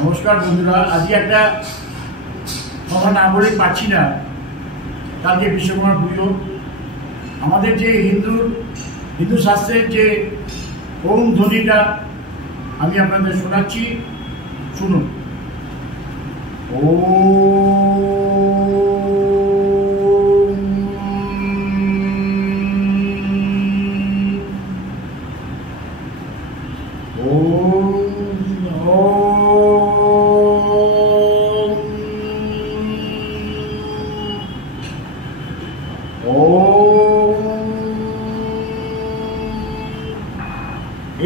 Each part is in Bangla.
নমস্কার বন্ধুরা, আজকে একটা কথা না বলে পাচ্ছি না। কালকে বিশ্বকর্মা পুজো। আমাদের যে হিন্দু শাস্ত্রের যে ওম ধ্বনিটা আমি আপনাদের শোনাচ্ছি, শুনুন।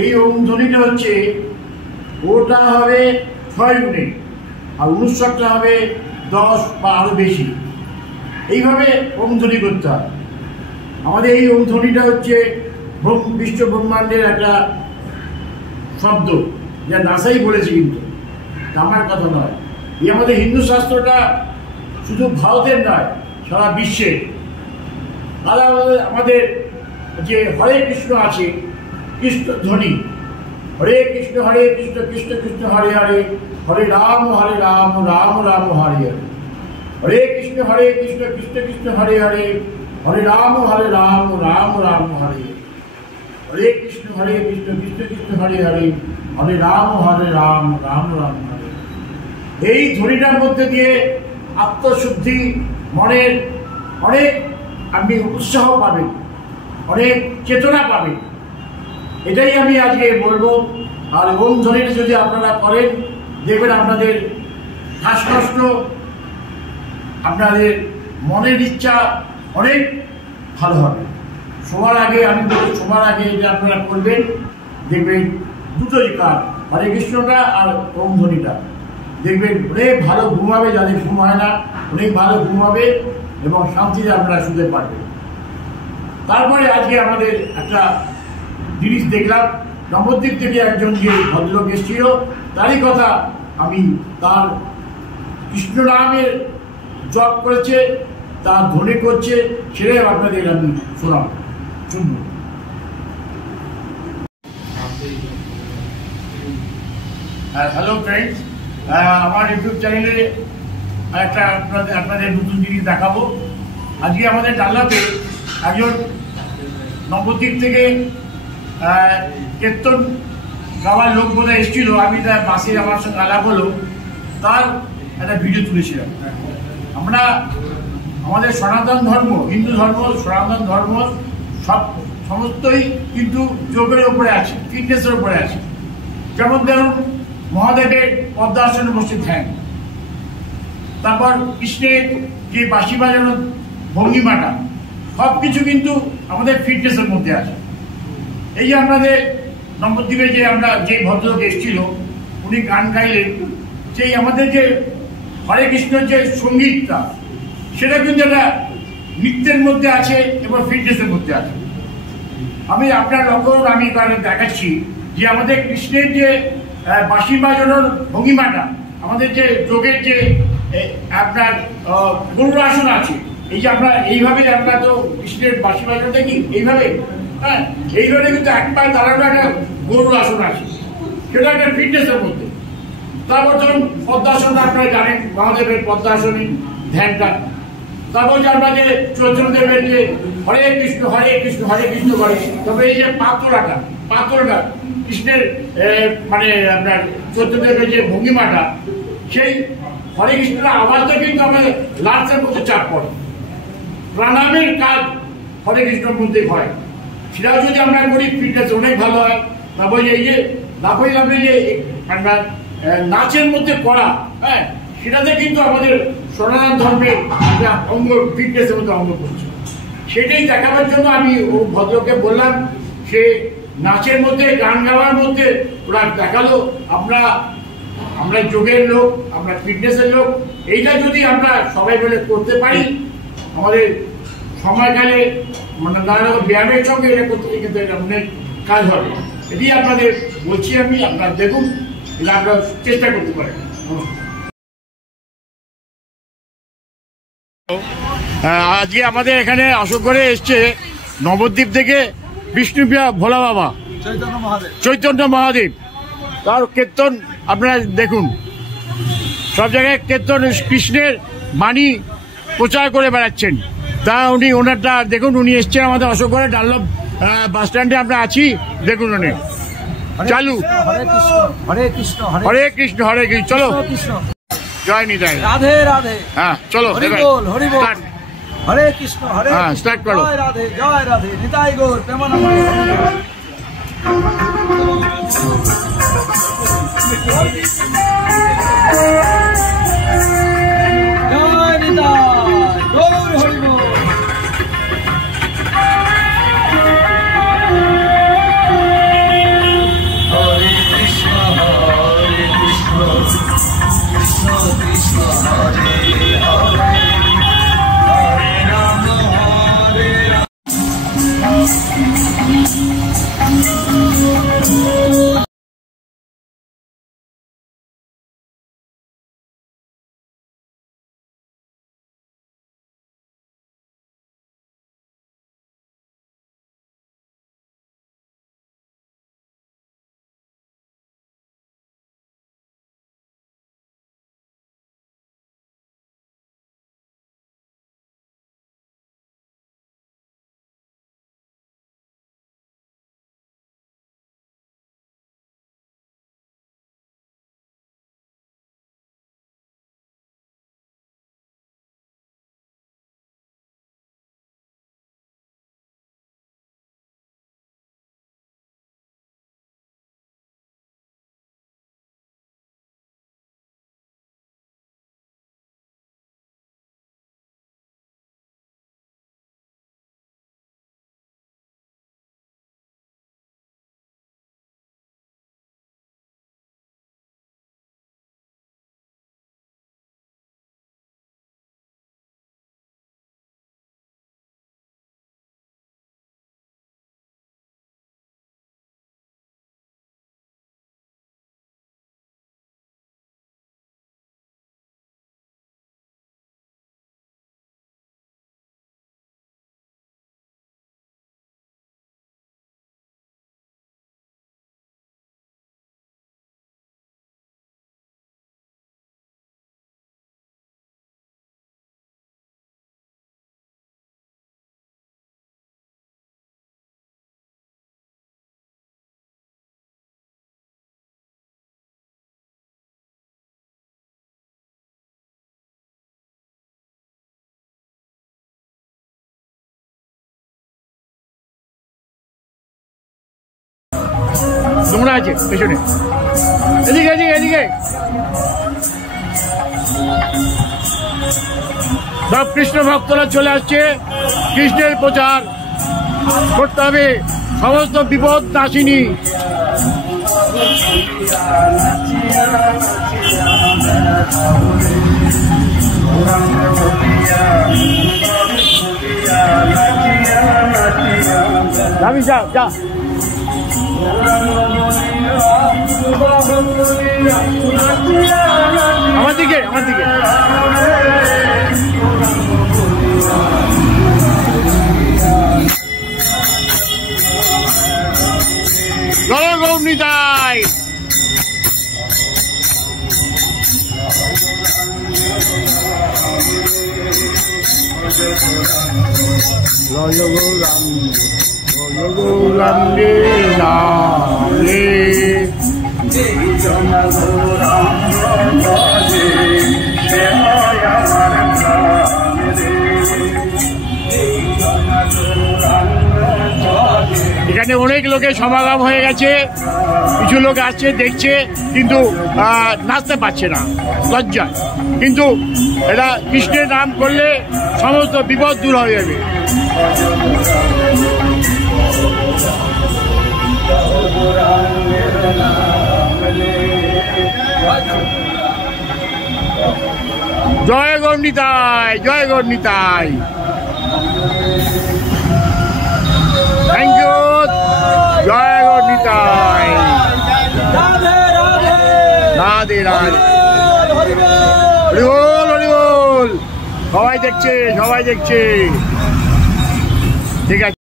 এই ওম ধ্বনিটা হচ্ছে, ওটা হবে 6 ইউনিট আর অনুস্বারটা হবে 10 বা আরো বেশি। এইভাবে ওম ধ্বনি করতে হয়। আমাদের এই ওম ধ্বনিটা হচ্ছে বিশ্ব ব্রহ্মাণ্ডের একটা শব্দ, যা নাসাই বলেছে, কিন্তু আমার কথা নয়। এই আমাদের হিন্দু শাস্ত্রটা শুধু ভারতের নয়, সারা বিশ্বের। তারা আমাদের যে হরে কৃষ্ণ আছে, কৃষ্ণ ধ্বনি, হরে কৃষ্ণ কৃষ্ণ কৃষ্ণ হরে হরে, হরে রাম রাম রাম হরে হরে, হরে কৃষ্ণ কৃষ্ণ কৃষ্ণ হরে হরে, হরে রাম রাম রাম হরে, হরে কৃষ্ণ কৃষ্ণ কৃষ্ণ হরে হরে, হরে রাম রাম রাম হরে। এই ধ্বনিটার মধ্যে দিয়ে আত্মশুদ্ধি, মনের অনেক আপনি উৎসাহ পাবেন, অনেক চেতনা পাবেন। এটাই আমি আজকে বলবো। আর ওম ধ্বনিটা যদি আপনারা করেন, দেখবেন আপনাদের শ্বাসকষ্ট, আপনাদের মনের ইচ্ছা অনেক ভালো হবে। শোয়ার আগে আমি বলবো, শোয়ার আগে এটা আপনারা করবেন, দেখবেন দুটোই কাজ, হরে কৃষ্ণটা আর ওম ধ্বনিটা, দেখবেন অনেক ভালো ঘুমাবে। যাদের ঘুম হয় না, অনেক ভালো ঘুমাবে এবং শান্তিতে আপনারা শুতে পারবেন। তারপরে আজকে আমাদের একটা জিনিস দেখলাম, নবদ্বীপ থেকে একজন যে ভদ্রলোক এসেছিল, তারই কথা আমি, তার কৃষ্ণ নামের জপ করেছে, তার ধ্বনি করছে, সেটাই আপনাদের আমি শোনাব, শুনবো। হ্যালো ফ্রেন্ডস, আমার ইউটিউব চ্যানেলে একটা আপনাদের নতুন জিনিস দেখাবো। আজকে আমাদের ডাল্লাতে একজন নবদ্বীপ থেকে কীর্তন গাওয়ার লোক বোধহয় এসেছিল। আমি তার পাশে আমার সঙ্গে আলাপ হলো, তার একটা ভিডিও তুলেছিলাম। আমরা আমাদের সনাতন ধর্ম, হিন্দু ধর্ম, সনাতন ধর্ম সমস্তই কিন্তু যোগের উপরে আছে, ফিটনেসের উপরে আছে। যেমন ধরুন, মহাদেবের পদ্মাসনে বসে ধ্যান, তারপর কৃষ্ণের যে বাঁশি বাজানোর ভঙ্গিমাটা, সবকিছু কিন্তু আমাদের ফিটনেসের মধ্যে আছে। এই যে আপনাদের নবদ্বীপে যে ভদ্রলোক এসেছিল, উনি গান গাইলেন, সেই আমাদের যে হরে কৃষ্ণের যে সঙ্গীতটা, সেটা কিন্তু একটা নৃত্যের মধ্যে আছে এবং ফিটনেসের মধ্যে আছে। আমি আপনার লক্ষ্য, আমি দেখাচ্ছি যে আমাদের কৃষ্ণের যে বাঁশি বাজানোর ভঙ্গিমাটা, আমাদের যে যোগের যে আপনার গরুর আসন আছে, এই যে আমরা এইভাবে, আমরা তো কৃষ্ণের বাঁশি বাজানো দেখি এইভাবে, হ্যাঁ, এইভাবে কিন্তু এক পায়ে দাঁড়ানো একটা গরুর আসন আছে, সেটা একটা ফিটনেসের মধ্যে। তারপর ধরুন পদ্মাসনটা আপনারা জানেন, মহাদেবের পদ্মাসনী ধ্যানটা। তারপর যে আমরা যে চৈতন্যদেবের যে হরে কৃষ্ণ হরে কৃষ্ণ করে, তবে এই যে পাতলাটা কৃষ্ণের মানে আপনার চৈতন্যদেবের যে ভঙ্গিমাটা, সেই হরে কৃষ্ণের আওয়াজটা কিন্তু আমাদের লার্সের মধ্যে চাপ পড়ে। প্রাণায়ামের কাজ হরে কৃষ্ণের মধ্যে হয়, সেটাও যদি আমরা করি, ফিটনেস অনেক ভালো হয়। তারপর এই যে লাফাই যে আমরা নাচের মধ্যে করা, হ্যাঁ, সেটাতে কিন্তু আমাদের সনাতন ধর্মের একটা অঙ্গ, ফিটনেসের মধ্যে অঙ্গ করছে। সেটাই দেখাবার জন্য আমি ও ভদ্রকে বললাম, সে নাচের মধ্যে, গান গাওয়ার মধ্যে ওরা দেখালো। আমরা যোগের লোক, আমরা ফিটনেসের লোক, এইটা যদি আমরা সবাই মিলে করতে পারি, আমাদের সময়কালে মানে নানা রকম ব্যায়ামের সঙ্গে এটা করতে কিন্তু অনেক কাজ হবে। এটি আপনাদের বলছি আমি, আপনারা দেখুন, এটা আপনারা চেষ্টা করতে পারেন। আজকে আমাদের এখানে অশোকগড়ে এসছে নবদ্বীপ থেকে বিষ্ণুপ্রিয়া ভোলা বাবা, চৈতন্য মহাদেব। তার কীর্তন আপনারা দেখুন, সব জায়গায় কীর্তন কৃষ্ণের বাণী প্রচার করে বেড়াচ্ছেন। তা উনি ওনারটা দেখুন, উনি এসছেন আমাদের অশোকগড়ের ডানলপ বাস স্ট্যান্ডে আমরা আছি, দেখুন উনি চালু। হরে কৃষ্ণ হরে কৃষ্ণ হরে কৃষ্ণ, চলো জয় নিতাই, রাধে রাধে। হ্যাঁ চলো হরি বল হরি বল, হরে কৃষ্ণ হরে হ্যাঁ স্টার্ট করো। জয় রাধে নিতাই গৌর প্রেমানন্দ। জয় নিতাই গৌর হরি বল। হরে কৃষ্ণ কৃষ্ণ কৃষ্ণ হরে হরে, হরে রাম হরে রাম। তোমরা আছে পেছনে, এদিকে এদিকে এদিকে সব কৃষ্ণ ভক্তরা চলে আসছে। কৃষ্ণের প্রচার করতে হবে, সমস্ত বিপদ নাশিনী। আমি যা যা আমার দিকে আমার দিকে। জয় গৌর নিতাই। জয় গৌরাম জয় গৌরাম রে রাম রে, এখানে অনেক লোকের সমাগম হয়ে গেছে। কিছু লোক আসছে দেখছে, কিন্তু নাচতে পারছে না লজ্জায়। কিন্তু এটা কৃষ্ণের নাম করলে সমস্ত বিপদ দূর হয়ে যাবে। জয় গৌর নিতাই, জয় গৌর নিতাই। থ্যাংক ইউ, জয় গৌর নিতাই। রাধে রাধে, হরি বল হরি বল। সবাই দেখছে, সবাই দেখছে, ঠিক আছে।